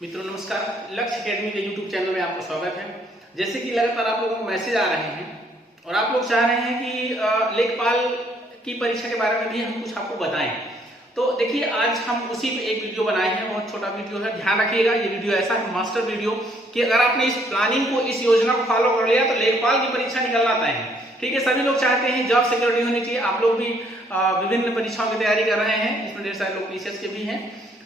मित्रों नमस्कार, लक्ष्य एकेडमी के यूट्यूब चैनल में आपका स्वागत है। जैसे कि लगातार आप लोगों को मैसेज आ रहे हैं और आप लोग चाह रहे हैं कि लेखपाल की परीक्षा के बारे में भी हम कुछ आपको बताएं, तो देखिए आज हम उसी पे एक वीडियो बनाए हैं। बहुत छोटा वीडियो है, ध्यान रखिएगा। ये वीडियो ऐसा है मास्टर वीडियो कि अगर आपने इस प्लानिंग को, इस योजना को फॉलो कर लिया तो लेखपाल की परीक्षा निकलना तय है। ठीक है, सभी लोग चाहते हैं जॉब सिक्योरिटी होनी चाहिए। आप लोग भी विभिन्न परीक्षाओं की तैयारी कर रहे हैं, इसमें ढेर सारे लोग पीसीएस के भी हैं।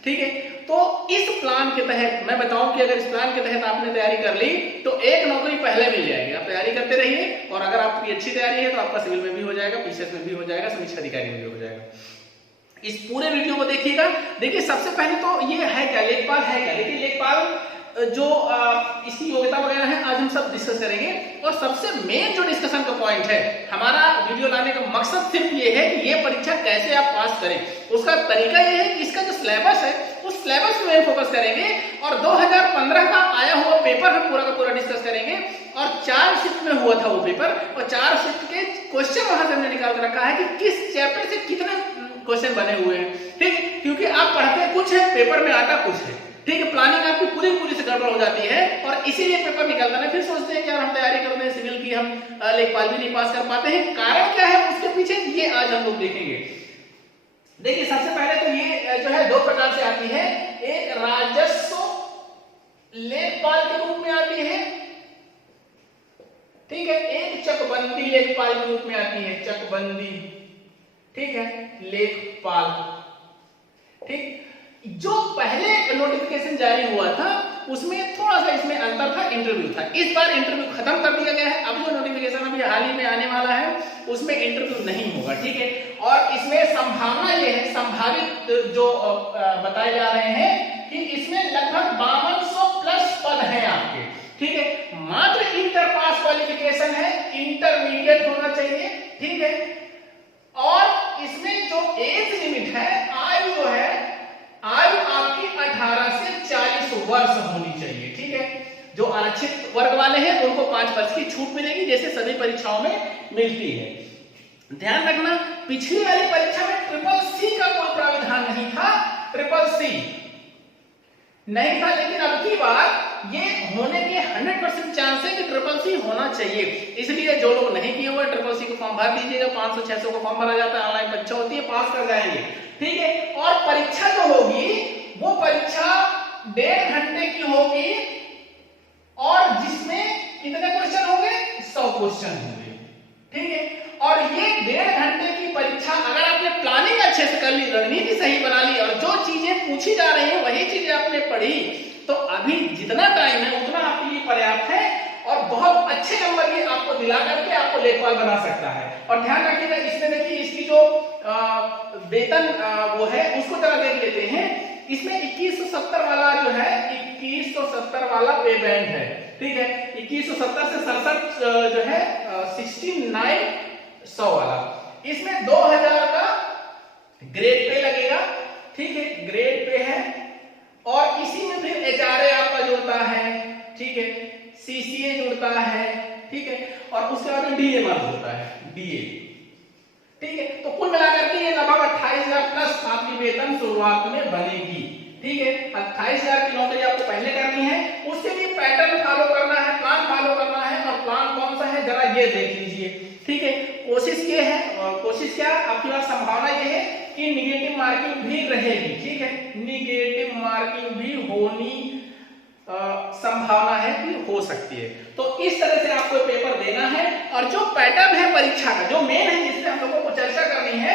ठीक है, तो इस प्लान के तहत मैं बताऊं कि अगर इस प्लान के तहत आपने तैयारी कर ली तो एक नौकरी पहले मिल जाएगी। आप तैयारी करते रहिए और अगर आपकी अच्छी तैयारी है तो आपका सिविल में भी हो जाएगा, पीसीएस में भी हो जाएगा, समीक्षा अधिकारी में भी हो जाएगा। इस पूरे वीडियो को देखिएगा। देखिए सबसे पहले तो ये है क्या, लेखपाल है क्या। देखिए लेखपाल जो इसकी योग्यता वगैरह है आज हम सब डिस्कस करेंगे। और सबसे मेन जो डिस्कशन का पॉइंट है, हमारा वीडियो लाने का मकसद सिर्फ ये है कि ये परीक्षा कैसे आप पास करें। उसका तरीका ये है कि इसका जो सिलेबस है उस सिलेबस में फोकस करेंगे और 2015 का आया हुआ पेपर हम पूरा का पूरा डिस्कस करेंगे। और 4 शिफ्ट में हुआ था वो पेपर और 4 शिफ्ट के क्वेश्चन वहां से हमने निकाल कर रखा है कि किस चैप्टर से कितने क्वेश्चन बने हुए हैं। ठीक है, क्योंकि आप पढ़ते कुछ है, पेपर में आता कुछ है। ठीक है, प्लानिंग आपकी पूरी से गड़बड़ हो जाती है और इसीलिए पेपर निकलता है। फिर सोचते हैं कि यार हम तैयारी करते हैं सिविल की, हम लेखपाल भी नहीं पास कर पाते हैं। कारण क्या है उसके पीछे, ये आज हम लोग देखेंगे। देखिए सबसे पहले तो ये जो है 2 प्रकार से आती है। एक राजस्व लेखपाल के रूप में आती है, ठीक है। एक चकबंदी लेखपाल के रूप में आती है, चकबंदी, ठीक है, लेखपाल। ठीक, जो पहले नोटिफिकेशन जारी हुआ था उसमें थोड़ा सा इसमें अंतर था, इंटरव्यू था। इस बार इंटरव्यू खत्म कर दिया गया है। अब जो नोटिफिकेशन अभी हाल ही में आने वाला है उसमें इंटरव्यू नहीं होगा। ठीक है, और इसमें संभावना ये है, संभावित जो बताए जा रहे हैं कि इसमें लगभग 5200 प्लस पद हैं आपके। ठीक है, मात्र इंटर पास क्वालिफिकेशन है, इंटरमीडिएट होना चाहिए। ठीक है, और इसमें जो एज लिमिट है, आयु जो है, आयु आपकी 18 से 40 वर्ष होनी चाहिए। ठीक है, जो आरक्षित वर्ग वाले हैं उनको 5 वर्ष की छूट मिलेगी, जैसे सभी परीक्षाओं में मिलती है। ध्यान रखना, पिछली वाली परीक्षा में CCC का कोई प्रावधान नहीं था, CCC नहीं था, लेकिन अब की बार ये होने के 100% चांस है कि CCC होना चाहिए। इसलिए जो लोग नहीं किए हुए CCC को फॉर्म भर दीजिएगा। 500-600 का फॉर्म भरा जाता है, ऑनलाइन परीक्षा होती है, पास कर जाएंगे। ठीक है, और परीक्षा जो होगी वो परीक्षा 1.5 घंटे की होगी और जिसमें कितने क्वेश्चन होंगे, 100 क्वेश्चन होंगे। ठीक है, और ये 1.5 घंटे की परीक्षा अगर आपने प्लानिंग अच्छे से कर ली, रणनीति सही बना ली और जो चीजें पूछी जा रही है वही चीजें आपने पढ़ी, तो अभी जितना टाइम है उतना आपके लिए पर्याप्त है और बहुत अच्छे नंबर ये आपको दिला करके आपको लेखपाल बना सकता है। और ध्यान रखिएगा, इसमें देखिए इसकी जो वेतन वो है उसको जरा देख लेते हैं। इसमें 2170 वाला जो है, 2170 वाला पे बैंड है। ठीक है, 2170 से 67 जो है 6900 वाला, इसमें 2000 का ग्रेड पे लगेगा। ठीक है, ग्रेड पे है और इसी में फिर HRA आपका जुड़ता है। ठीक है, CCA जुड़ता है। ठीक है, और उसके बाद DA मार्क्स होता है, DA। ठीक है, तो कुल मिलाकर के ये लगभग 28,000 प्लस आपकी वेतन शुरुआत में बनेगी। ठीक है, 28,000 की नौकरी आपको पहले करनी है, उसके लिए पैटर्न फॉलो करना है, प्लान फॉलो करना है। और प्लान कौन सा है जरा ये देख लीजिए। ठीक है, कोशिश ये है, और कोशिश क्या आपकी बात, संभावना ये है कि निगेटिव मार्किंग भी रहेगी। ठीक है, निगेटिव मार्किंग भी होनी संभावना है कि हो सकती है। तो इस तरह से आपको पेपर देना है और जो पैटर्न है परीक्षा का, जो मेन है जिससे हम लोगों को चर्चा करनी है,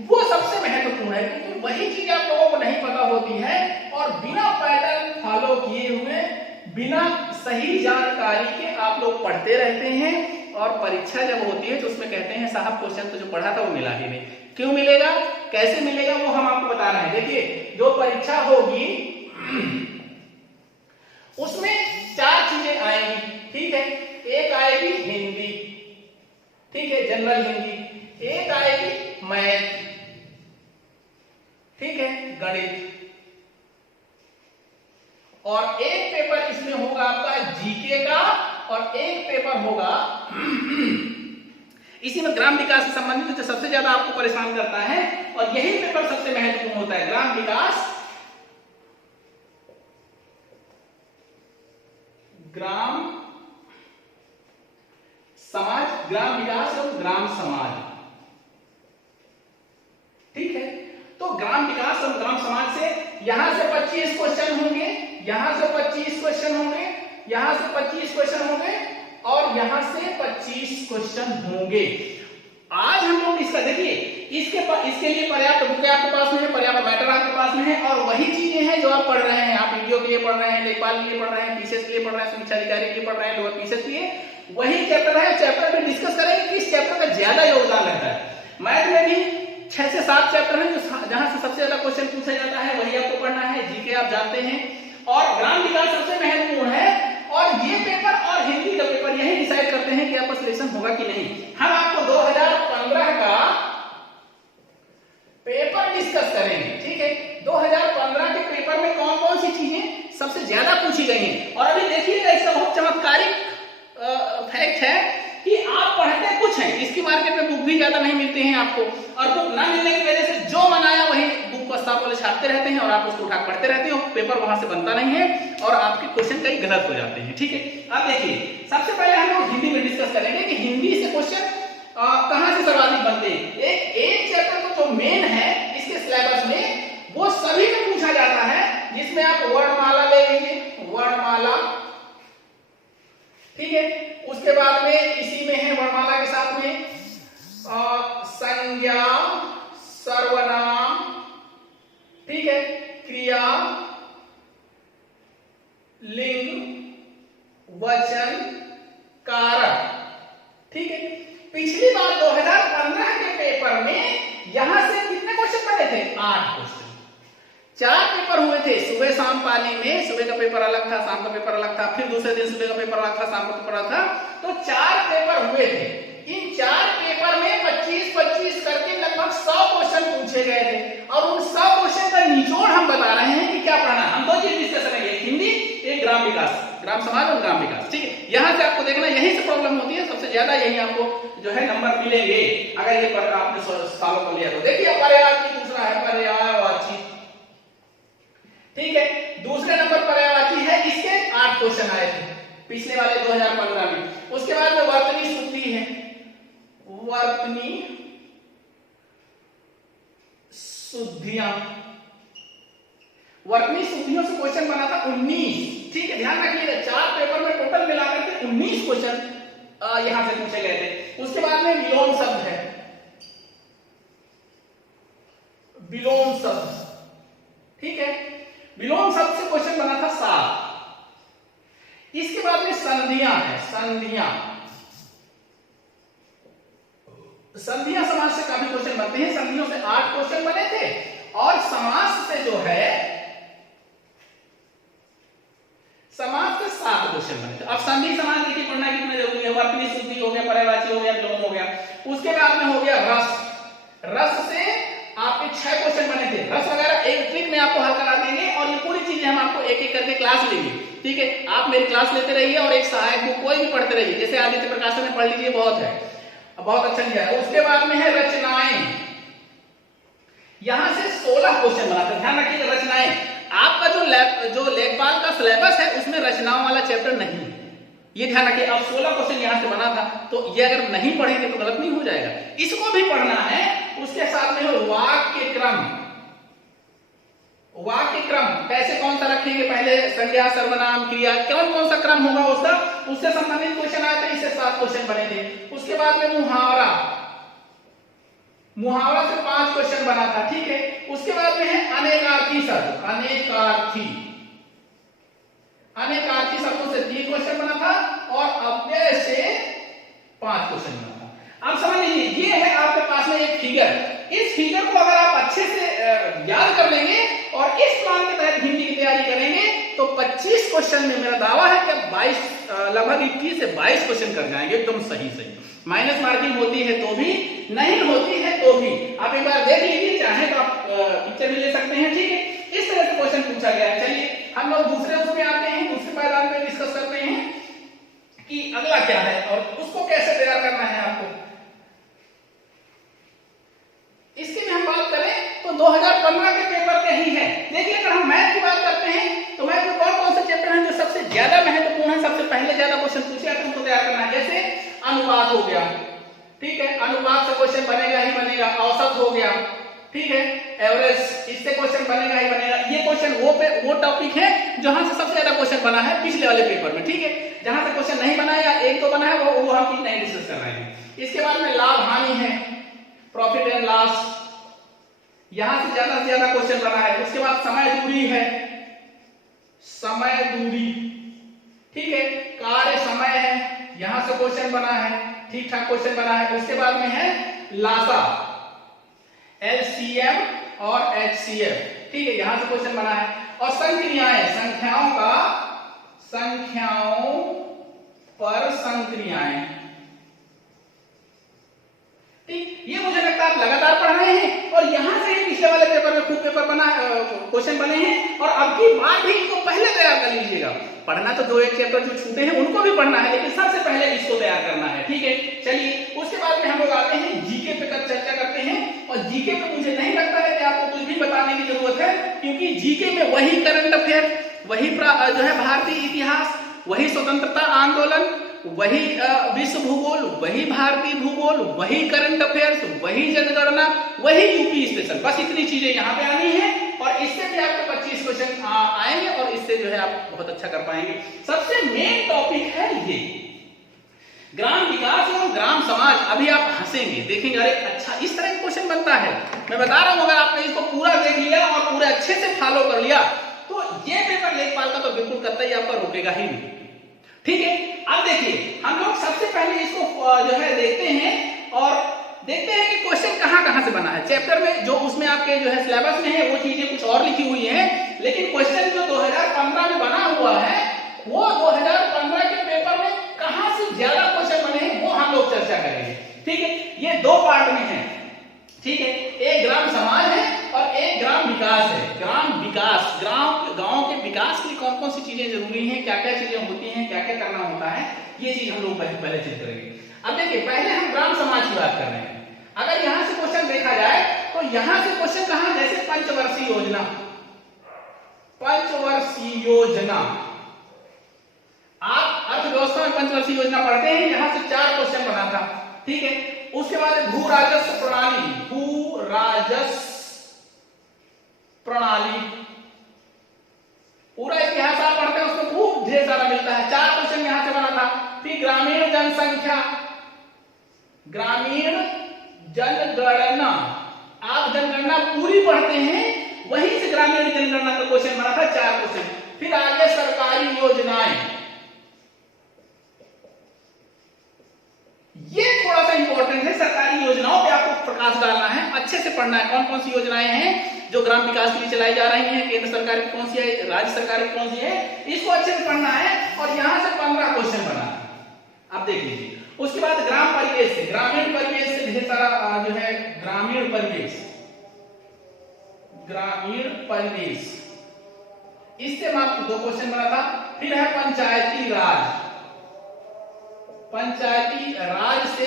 वो सबसे महत्वपूर्ण है, क्योंकि वही चीज आप लोगों को नहीं पता होती है और बिना पैटर्न फॉलो किए हुए, बिना सही जानकारी के आप लोग पढ़ते रहते हैं और परीक्षा जब होती है तो उसमें कहते हैं साहब क्वेश्चन तो जो पढ़ा था वो मिला ही नहीं। क्यों मिलेगा, कैसे मिलेगा, वो हम आपको बता रहे हैं। देखिए जो परीक्षा होगी उसमें 4 चीजें आएंगी। ठीक है, एक आएगी हिंदी, ठीक है, जनरल हिंदी, एक आएगी मैथ, ठीक है, गणित, और एक पेपर इसमें होगा आपका जीके का और एक पेपर होगा इसी में ग्राम विकास से संबंधित जो सबसे ज्यादा आपको परेशान करता है और यही पेपर सबसे महत्वपूर्ण होता है, ग्राम विकास ग्राम समाज, ग्राम विकास और ग्राम समाज। ठीक है, तो ग्राम विकास और ग्राम समाज से यहां से 25 क्वेश्चन होंगे, यहां से 25 क्वेश्चन होंगे, यहां से 25 क्वेश्चन होंगे और यहां से 25 क्वेश्चन होंगे। आज हम लोग इसका देखिए, इसके लिए पर्याप्त बुक आपके पास में है, पर्याप्त मैटर आपके पास में है, और वही चीजें हैं जो आप पढ़ रहे हैं। आप वीडियो के लिए पढ़ रहे हैं, लेखपाल के लिए पढ़ रहे हैं, पीसीएस के लिए पढ़ रहे हैं, समीक्षा अधिकारी के लिए पढ़ रहे हैं, लोअर पीसीएस के लिए वही चैप्टर है। चैप्टर में डिस्कस करेंगे कि इस चैप्टर का ज्यादा योगदान रहता है। मैथ में भी 6 से 7 चैप्टर हैं जहां से सबसे ज्यादा क्वेश्चन पूछा जाता है, वही आपको पढ़ना है। जीके आप जानते हैं, और ग्राम विकास सबसे महत्वपूर्ण है, और ये पेपर और हिंदी का पेपर यही डिसाइड करते हैं कि आपका सिलेक्शन होगा कि नहीं। हम आपको 2015 का पेपर डिस्कस करेंगे। ठीक है, 2015 के पेपर में कौन कौन सी चीजें सबसे ज्यादा पूछी गई हैं। और अभी देखिएगा, इसका बहुत चमत्कारिक फैक्ट है कि आप पढ़ते कुछ हैं, इसकी मार्केट में बुक भी ज्यादा नहीं मिलते हैं आपको, और बुक ना मिलने की वजह से जो मनाया वही बुक को स्टाफ वाले छापते रहते हैं और आप उसको उठा पढ़ते रहते हो, पेपर वहां से बनता नहीं है और आपके क्वेश्चन कई गलत हो जाते हैं। ठीक है, अब देखिए, सबसे पहले हम लोग हिंदी में डिस्कस करेंगे कि हिंदी से क्वेश्चन कहां से सर्वाधिक बनते हैं। एक चैप्टर तो जो मेन है इसके सिलेबस में, वो सभी में पूछा जाता है, जिसमें आप वर्णमाला ले लीजिए, वर्णमाला। ठीक है, उसके बाद में इसी में है वर्णमाला के साथ में संज्ञा, सर्वनाम, ठीक है, क्रिया, लिंग, वचन, कारक। ठीक है, पिछली बार 2015 के पेपर में यहां से कितने क्वेश्चन बने थे? 8 क्वेश्चन। 4 पेपर हुए थे सुबह शाम पाली में, सुबह का पेपर अलग था, शाम का पेपर अलग था, फिर दूसरे दिन सुबह का पेपर अलग था, शाम का पेपर अलग था, तो 4 पेपर हुए थे। इन 4 पेपर में 25-25 करके लगभग 100 क्वेश्चन पूछे गए थे, और उन 100 क्वेश्चन का निचोड़ हम बता रहे हैं कि क्या पढ़ना। हम 2 चीज डिस्कस करेंगे, एक हिंदी, एक ग्राम विकास, ग्राम समाज और ग्राम विकास। ठीक है, यहां से आपको देखना, यही से प्रॉब्लम होती है, सबसे ज्यादा यही आपको जो है नंबर मिलेंगे अगर ये आपने सालों को लिया तो। देखिए, पर्यायवाची दूसरा है, पर्यायवाची। ठीक है, दूसरे नंबर पर्यायवाची है, इसके 8 क्वेश्चन आए थे पिछले वाले 2015 में। उसके बाद में वर्तनी शुद्धि है, वर्तनी शुद्धियां, वर्तनी शुद्धियों से क्वेश्चन बना था 19। ठीक है, ध्यान रखिएगा, 4 पेपर में टोटल मिलाकर के 19 क्वेश्चन यहां से पूछे गए थे। उसके बाद में विलोम शब्द है, विलोम शब्द। ठीक है, विलोम शब्द से क्वेश्चन बना था 7। इसके बाद में संधियां है, संधियां, संधियां समास से काफी क्वेश्चन बनते हैं। संधियों से 8 क्वेश्चन बने थे, और समास से जो है समास से 7 क्वेश्चन बने थे। अब संधि समास देखिए पढ़ना कितना जरूरी है। वर्तनी शुद्धि हो गया, पर्यायवाची हो गया, विलोम हो गया। उसके बाद में हो गया रस, रस से आपके 6 क्वेश्चन बने थे। रस वगैरह एक ट्रिक में आपको हल करा देंगे, और ये पूरी चीजें हम आपको एक एक करके क्लास लेंगे। ठीक है, आप मेरी क्लास लेते रहिए और एक सहायक बुक कोई भी पढ़ते रहिए, जैसे आदित्य प्रकाशन में पढ़ लीजिए, बहुत है, बहुत अच्छा है। उसके बाद में है रचनाएं, यहां से 16 क्वेश्चन बनाते हैं। ध्यान रखिएगा, रचनाएं, आपका जो लेखपाल का सिलेबस है उसमें रचनाओं वाला चैप्टर नहीं है, ये ध्यान रखिए। अब 16 क्वेश्चन यहां से बना था, तो ये अगर नहीं पढ़ेंगे तो गलत नहीं हो जाएगा, इसको भी पढ़ना है। उसके साथ में हो वाक्य क्रम, वाक्य क्रम कैसे कौन सा रखेंगे, पहले संज्ञा, सर्वनाम, क्रिया, कौन कौन सा क्रम होगा उसका, उससे संबंधित क्वेश्चन आए थे। इससे 7 क्वेश्चन बने थे। उसके बाद में मुहावरा, मुहावरा से 5 क्वेश्चन बना था। ठीक है, उसके बाद में है अनेकार्थी शब्द, अनेकार्थी, अनेकार्थी शब्दों से 3 क्वेश्चन बना था, और अव्यय से 5 क्वेश्चन बना था। अब समझ लीजिए, ये है आपके पास में एक फिगर। इस फिगर को अगर आप अच्छे से याद कर लेंगे और इस प्लान के तहत हिंदी की तैयारी करेंगे, तो 25 क्वेश्चन में मेरा दावा है कि 22, लगभग 21 से 22 क्वेश्चन कर जाएंगे एकदम सही सही। माइनस मार्किंग होती है तो भी, नहीं होती है तो भी आप एक बार देख लीजिए, चाहे तो आप पिक्चर भी ले सकते हैं। ठीक है, इस तरह से क्वेश्चन पूछा गया है। चलिए हम लोग दूसरे उसमें आते हैं, दूसरे पायदान में डिस्कस करते हैं कि अगला क्या है और उसको कैसे तैयार करना है आपको। इसकी भी हम बात करें तो 2015 के पेपर के ही है। देखिए, अगर हम मैथ की बात करते हैं तो मैथ में कौन कौन से चैप्टर हैं जो सबसे ज्यादा महत्वपूर्ण है। सबसे हो गया, ठीक है, अनुपात से क्वेश्चन बनेगा ही बनेगा, औसत हो गया, ठीक है, एवरेज, इससे क्वेश्चन बनेगा ही बनेगा। ये क्वेश्चन वो टॉपिक है जहां से सबसे ज्यादा क्वेश्चन बना है पिछले वाले पेपर में, ठीक है। जहां से क्वेश्चन नहीं बना है या एक तो बना है वो हम नहीं डिस्कस कर रहे हैं। इसके बाद में लाभ हानि है, प्रॉफिट एंड लॉस, यहां से ज्यादा क्वेश्चन बना है। उसके बाद समय दूरी है, समय दूरी, ठीक है, कार्य समय है, यहां से क्वेश्चन बना है, ठीक ठाक क्वेश्चन बना है। उसके बाद में है लासा, LCM और HCF, ठीक है, यहां से क्वेश्चन बना है। और संक्रियाएं, संख्याओं पर संक्रियाएं, ठीक, ये मुझे लगता है आप लगातार पढ़ रहे हैं और यहां से ही पिछले वाले पेपर में खूब पेपर बना क्वेश्चन बने हैं और अब की बार भी इनको पहले तैयार कर लीजिएगा। पढ़ना तो 2-1 चैप्टर जो छूटे हैं उनको भी पढ़ना है, लेकिन सबसे पहले इसको तैयार करना है, ठीक है। चलिए, उसके बाद में हम लोग आते हैं जीके पे चर्चा करते हैं। और जीके पे मुझे नहीं लगता है कि आपको कुछ भी बताने की जरूरत है, क्योंकि जीके में वही करंट अफेयर, वही जो है भारतीय इतिहास, वही स्वतंत्रता आंदोलन, वही विश्व भूगोल, वही भारतीय भूगोल, वही करंट अफेयर्स, वही जनगणना, वही यूपी स्पेशल, बस इतनी चीजें यहाँ पे आनी है। और इससे भी आपको 25 क्वेश्चन आएंगे और इससे जो है आप बहुत अच्छा कर पाएंगे। सबसे मेन टॉपिक है ये ग्राम विकास और ग्राम समाज। अभी आप हंसेंगे, देखेंगे अरे अच्छा इस तरह का क्वेश्चन बनता है। मैं बता रहा हूं, अगर आपने इसको पूरा देख लिया और पूरे अच्छे से फॉलो कर लिया तो ये पेपर लेखपाल का तो बिल्कुल करता ही आपका रुकेगा ही नहीं, ठीक है। अब देखिए, हम लोग सबसे पहले इसको जो है देखते हैं और देखते हैं कि क्वेश्चन कहां से बना है। चैप्टर में जो उसमें आपके जो है सिलेबस में है वो चीजें कुछ और लिखी हुई हैं, लेकिन क्वेश्चन जो 2015 में बना हुआ है वो 2015 के पेपर में कहां से ज्यादा क्वेश्चन बने हैं वो हम लोग चर्चा करेंगे, ठीक है। ये 2 पार्ट में है, ठीक है, एक ग्राम समाज है और एक ग्राम विकास है। ग्राम विकास, गांव के विकास के लिए कौन कौन सी चीजें जरूरी हैं, क्या क्या चीजें होती हैं, क्या क्या करना होता है, ये चीज हम लोग पहले चीज करेंगे। अब देखिए, पहले हम ग्राम समाज की बात कर रहे हैं। अगर यहां से क्वेश्चन देखा जाए तो यहां से क्वेश्चन कहां, जैसे पंचवर्षीय योजना, आप अर्थव्यवस्था में पंचवर्षीय योजना पढ़ते हैं, यहां से 4 क्वेश्चन बना था, ठीक है। उसके बाद भू राजस्व प्रणाली, पूरा इतिहास आप पढ़ते हैं उसमें खूब ढेर सारा मिलता है, 4 क्वेश्चन यहां से बना था। फिर ग्रामीण जनसंख्या, ग्रामीण जनगणना, आप जनगणना पूरी पढ़ते हैं, वहीं से ग्रामीण जनगणना का क्वेश्चन बना था, 4 क्वेश्चन। फिर आगे सरकारी योजनाएं, ये थोड़ा सा इंपॉर्टेंट है, सरकारी योजनाओं पे आपको प्रकाश डालना है, अच्छे से पढ़ना है। कौन कौन सी योजनाएं हैं जो ग्राम विकास के लिए चलाई जा रही हैं, केंद्र सरकार की कौन सी है, राज्य सरकार की कौन सी है, इसको अच्छे से पढ़ना है। और यहां से 15 क्वेश्चन बना है, आप देख लीजिए। उसके बाद ग्राम परिवेश से, ग्रामीण परिवेश से ढेर सारा जो है ग्रामीण परिवेश, इससे मात्र 2 क्वेश्चन बना था। फिर है पंचायती राज से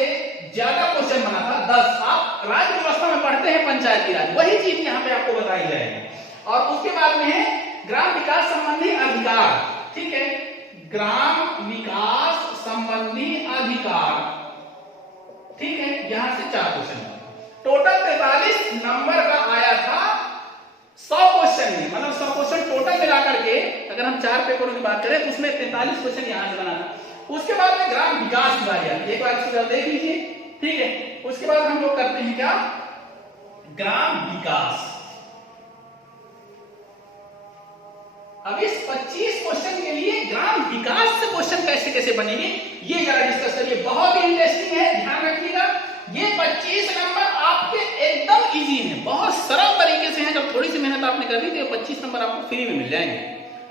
ज्यादा क्वेश्चन बना था, 10। आप राज्य व्यवस्था में पढ़ते हैं पंचायती राज, वही चीज यहाँ पे आपको बताई जाएगी। और उसके बाद में है ग्राम विकास संबंधी अधिकार, ठीक है, ग्राम विकास संबंधी अधिकार, ठीक है, यहां से 4 क्वेश्चन। टोटल 43 नंबर का आया था 100 क्वेश्चन में, मतलब 100 क्वेश्चन टोटल मिलाकर के अगर हम 4 पेपरों की बात करें तो उसमें 43 क्वेश्चन यहां से बना था। उसके बाद में ग्राम विकास की बारी आती है, एक बार इसको देख लीजिए, ठीक है। उसके बाद हम लोग करते हैं क्या, ग्राम विकास। अब इस 25 क्वेश्चन के लिए ग्राम विकास से क्वेश्चन कैसे कैसे बनेंगे ये जरा डिस्कस करिए, बहुत ही इंटरेस्टिंग है, ध्यान रखिएगा। ये 25 नंबर आपके एकदम इजी है, बहुत सरल तरीके से है। जब थोड़ी सी मेहनत आपने कर ली तो 25 नंबर आपको फ्री में मिल जाएंगे,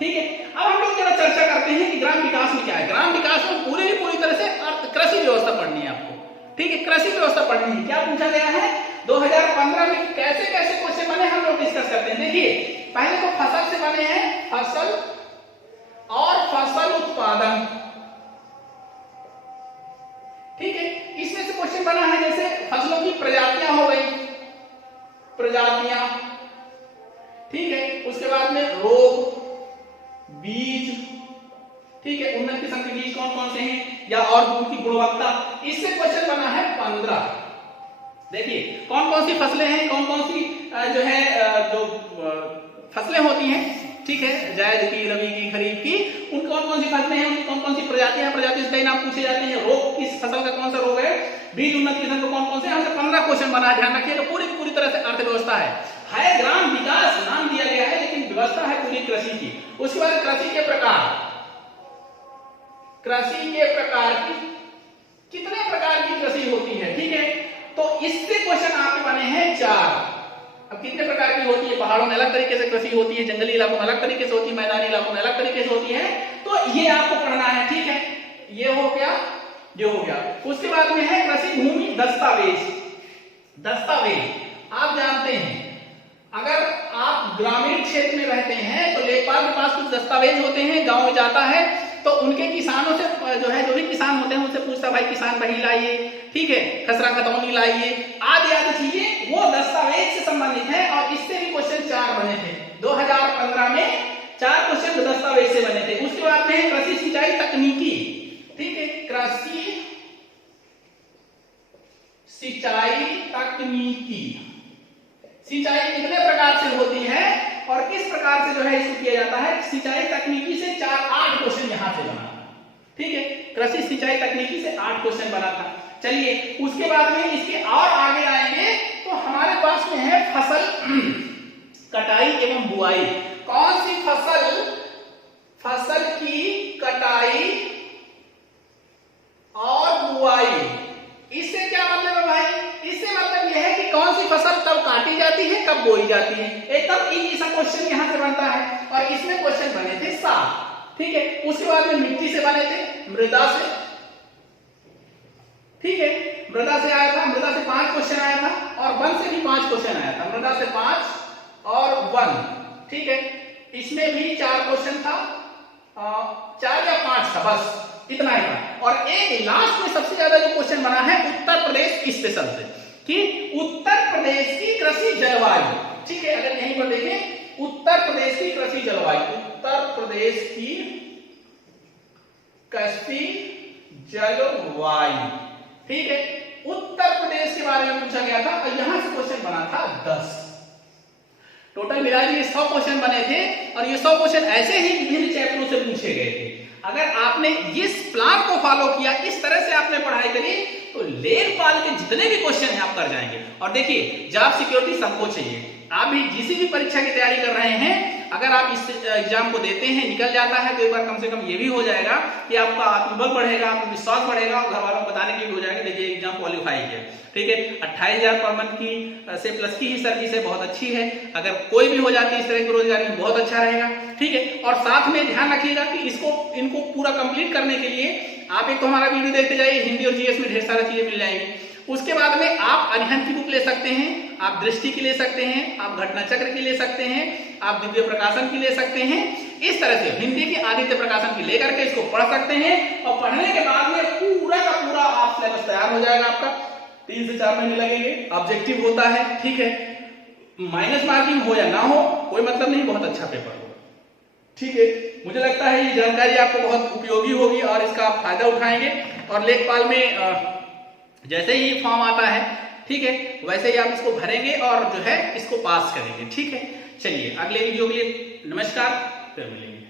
ठीक है। अब हम लोग जरा चर्चा करते हैं कि ग्राम विकास में क्या है। ग्राम विकास में पूरी तरह से कृषि व्यवस्था पढ़नी है आपको, ठीक है, कृषि व्यवस्था पढ़नी है। क्या पूछा गया है 2015 में, कैसे कैसे क्वेश्चन बने हम लोग डिस्कस करते हैं। देखिए, पहले तो फसल से बने हैं, फसल और फसल उत्पादन, ठीक है। इसमें से क्वेश्चन बना है जैसे फसलों की प्रजातियां हो गई, प्रजातियां, ठीक है। उसके बाद में रोग, बीज, ठीक है, उन्नत किस्म के बीज कौन कौन से हैं, या और दूध की गुणवत्ता, इससे क्वेश्चन बना है 15। देखिए कौन कौन सी फसलें हैं, कौन कौन सी जो है जो फसलें होती हैं, ठीक है, जायद की, रबी की, खरीफ की, उन कौन कौन सी फसलें हैं, उनकी कौन कौन सी प्रजातियां, प्रजाति से कई नाम पूछे जाते हैं, रोग किस फसल का कौन सा रोग है, बीज उन्नत किस्म के कौन कौन से, हमसे 15 क्वेश्चन बना, ध्यान रखिएगा, पूरी तरह से अर्थव्यवस्था है ग्राम विकास नाम दिया गया है, लेकिन व्यवस्था है पूरी कृषि की। उसके बाद कृषि के प्रकार की कितने प्रकार की कृषि होती है, ठीक है, तो इससे क्वेश्चन आपके बने हैं 4। अब कितने प्रकार की होती है, पहाड़ों में अलग तरीके से कृषि होती है, जंगली इलाकों में अलग तरीके से होती है, मैदानी इलाकों में अलग तरीके से होती है, तो ये आपको पढ़ना है, ठीक है, ये हो गया। उसके बाद में है कृषि भूमि दस्तावेज। आप जानते हैं अगर आप ग्रामीण क्षेत्र में रहते हैं तो लेखपाल के पास कुछ दस्तावेज होते हैं, गांव में जाता है तो उनके किसानों से जो है, जो भी किसान होते हैं उनसे पूछता, भाई किसान बही लाइए, ठीक है, खसरा खतौनी लाइए, आदि चीजें वो दस्तावेज से संबंधित है, और इससे भी क्वेश्चन 4 बने थे 2015 में, 4 क्वेश्चन दस्तावेज से बने थे। उसके बाद में कृषि सिंचाई तकनीकी, ठीक है, कृषि सिंचाई तकनीकी, सिंचाई कितने प्रकार से होती है और किस प्रकार से जो है इसको किया जाता है, सिंचाई तकनीकी से 8 क्वेश्चन यहां से बना था, ठीक है, कृषि सिंचाई तकनीकी से 8 क्वेश्चन बना था। चलिए उसके बाद में इसके और आगे आएंगे तो हमारे पास में है फसल कटाई एवं बुआई। कौन सी फसल की कटाई और बुआई, इससे क्या मतलब है भाई, इससे मतलब यह है कि कौन सी फसल कब काटी जाती है, कब बोई जाती है, एकदम इजी सा क्वेश्चन यहां से बनता है, और इसमें क्वेश्चन बने थे 7, ठीक है। उसके बाद में मिट्टी से बने थे, मृदा से, ठीक है, मृदा से आया था, मृदा से 5 क्वेश्चन आया था, और वन से भी 5 क्वेश्चन आया था, मृदा से 5 और वन, ठीक है, इसमें भी 4 क्वेश्चन था, 4 या 5 था, बस इतना ही था। और एक लास्ट में सबसे ज्यादा जो क्वेश्चन बना है उत्तर प्रदेश स्पेशल से, कि उत्तर प्रदेश की कृषि जलवायु, ठीक है, अगर यहीं पर देखें उत्तर प्रदेश की कृषि जलवायु, उत्तर प्रदेश की कृषि जलवायु, ठीक है, उत्तर प्रदेश के बारे में पूछा गया था, और यहां से क्वेश्चन बना था 10। टोटल मिला के 100 क्वेश्चन बने थे, और ये 100 क्वेश्चन ऐसे ही विभिन्न चैप्टरों से पूछे गए थे। अगर आपने इस प्लान को फॉलो किया, इस तरह से आपने पढ़ाई करी, तो लेखपाल के जितने भी क्वेश्चन हैं आप कर जाएंगे। और देखिए जॉब सिक्योरिटी सबको चाहिए, आप भी जिस भी परीक्षा की तैयारी कर रहे हैं, अगर आप इस एग्जाम को देते हैं, निकल जाता है, तो एक बार कम से कम ये भी हो जाएगा कि आपका आत्मबल बढ़ेगा, आत्मविश्वास बढ़ेगा, और घर वालों को बताने के लिए हो जाएगा देखिए एग्जाम क्वालिफाई किया, ठीक है। 28,000 पर मंथ की से प्लस की ही सर्विस है, बहुत अच्छी है, अगर कोई भी हो जाती है इस तरह की रोजगारी में बहुत अच्छा रहेगा, ठीक है। और साथ में ध्यान रखिएगा कि इनको पूरा कंप्लीट करने के लिए आप एक तो हमारा वीडियो देखते जाइए, हिंदी और जीएस में ढेर सारी चीजें मिल जाएंगी। उसके बाद में आप अरिहंत की बुक ले सकते हैं, आप दृष्टि की ले सकते हैं, आप घटना चक्र की ले सकते हैं, आप दिव्य प्रकाशन की ले सकते हैं। इस तरह से हिंदी की आदित्य प्रकाशन की लेकर के इसको पढ़ सकते हैं, और पढ़ने के बाद में पूरा का पूरा आप सिलेबस तैयार हो जाएगा आपका। 3 से 4 महीने लगेंगे, ऑब्जेक्टिव होता है, ठीक है, माइनस मार्किंग हो या ना हो कोई मतलब नहीं, बहुत अच्छा पेपर होगा, ठीक है। मुझे लगता है ये जानकारी आपको बहुत उपयोगी होगी और इसका आप फायदा उठाएंगे, और लेखपाल में जैसे ही फॉर्म आता है, ठीक है, वैसे ही आप इसको भरेंगे और जो है इसको पास करेंगे, ठीक है। चलिए अगले वीडियो के लिए नमस्कार, फिर मिलेंगे।